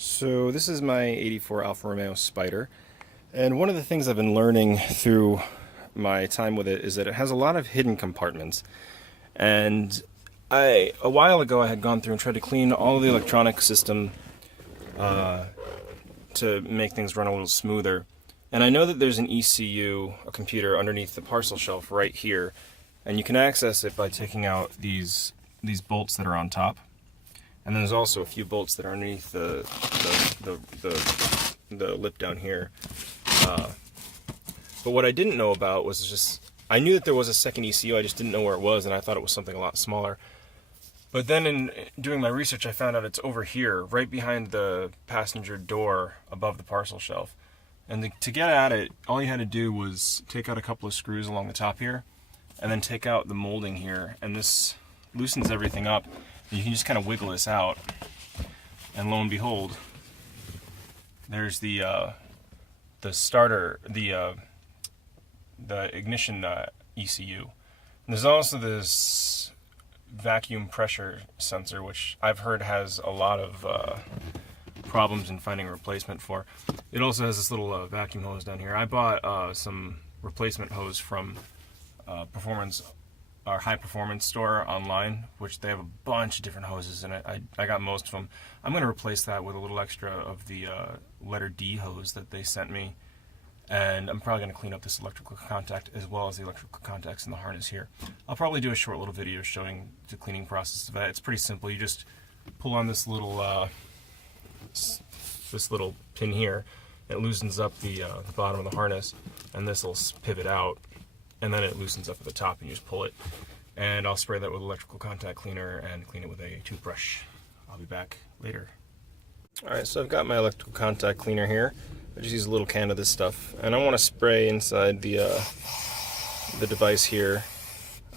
So this is my '84 Alfa Romeo Spider, and one of the things I've been learning through my time with it is that it has a lot of hidden compartments. And a while ago I had gone through and tried to clean all of the electronic system to make things run a little smoother. And I know that there's an ECU, a computer, underneath the parcel shelf right here, and you can access it by taking out these bolts that are on top. And then there's also a few bolts that are underneath the lip down here. But what I didn't know about was I knew that there was a second ECU, I just didn't know where it was, and I thought it was something a lot smaller. But then in doing my research, I found out it's over here, right behind the passenger door above the parcel shelf. And to get at it, all you had to do was take out a couple of screws along the top here, and then take out the molding here, and this loosens everything up. You can just kind of wiggle this out, and lo and behold, there's the starter, the ignition ECU. And there's also this vacuum pressure sensor, which I've heard has a lot of problems in finding a replacement for. It also has this little vacuum hose down here. I bought some replacement hose from our high performance store online, which they have a bunch of different hoses in it. I got most of them. I'm going to replace that with a little extra of the letter D hose that they sent me, and I'm probably going to clean up this electrical contact as well as the electrical contacts in the harness here. I'll probably do a short little video showing the cleaning process of that. It's pretty simple. You just pull on this little pin here. It loosens up the bottom of the harness, and this will pivot out, and then it loosens up at the top, and you just pull it. And I'll spray that with electrical contact cleaner and clean it with a toothbrush. I'll be back later. Alright, so I've got my electrical contact cleaner here. I just use a little can of this stuff, and I want to spray inside the device here.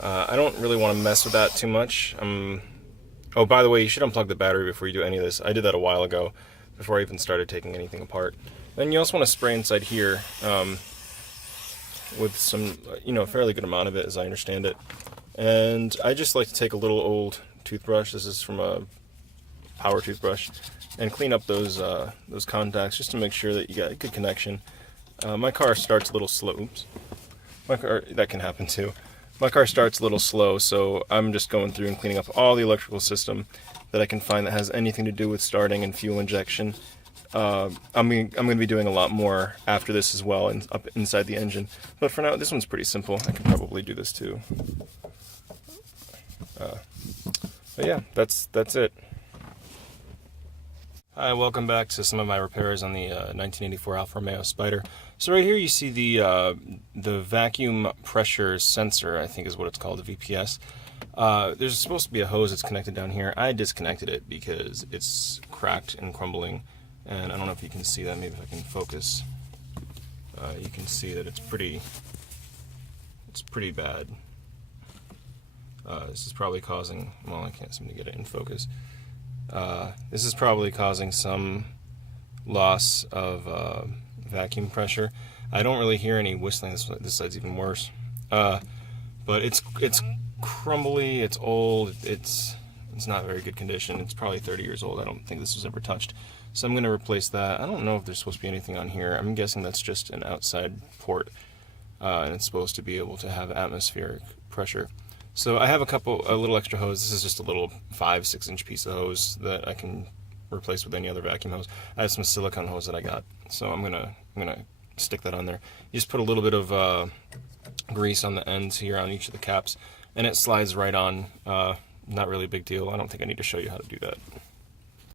I don't really want to mess with that too much. Oh, by the way, you should unplug the battery before you do any of this. I did that a while ago, before I even started taking anything apart. Then you also want to spray inside here with some, a fairly good amount of it, as I understand it. And I just like to take a little old toothbrush. This is from a power toothbrush, and clean up those contacts just to make sure that you got a good connection. My car starts a little slow. Oops. That can happen too. My car starts a little slow, so I'm just going through and cleaning up all the electrical system that I can find that has anything to do with starting and fuel injection. I'm going to be doing a lot more after this as well, and up inside the engine. But for now, this one's pretty simple. I can probably do this too. But yeah, that's it. Hi, welcome back to some of my repairs on the 1984 Alfa Romeo Spider. So right here you see the vacuum pressure sensor, I think is what it's called, the VPS. There's supposed to be a hose that's connected down here. I disconnected it because it's cracked and crumbling, and I don't know if you can see that. Maybe if I can focus, you can see that it's pretty bad. This is probably causing, well, I can't seem to get it in focus. This is probably causing some loss of vacuum pressure. I don't really hear any whistling. This side's even worse. But it's crumbly, it's old, it's not very good condition. It's probably 30 years old. I don't think this was ever touched. So I'm going to replace that. I don't know if there's supposed to be anything on here. I'm guessing that's just an outside port, and it's supposed to be able to have atmospheric pressure. So I have a little extra hose. This is just a little 5-6 inch piece of hose that I can replace with any other vacuum hose. I have some silicone hose that I got, so I'm gonna stick that on there. You just put a little bit of grease on the ends here on each of the caps, and it slides right on. Not really a big deal. I don't think I need to show you how to do that.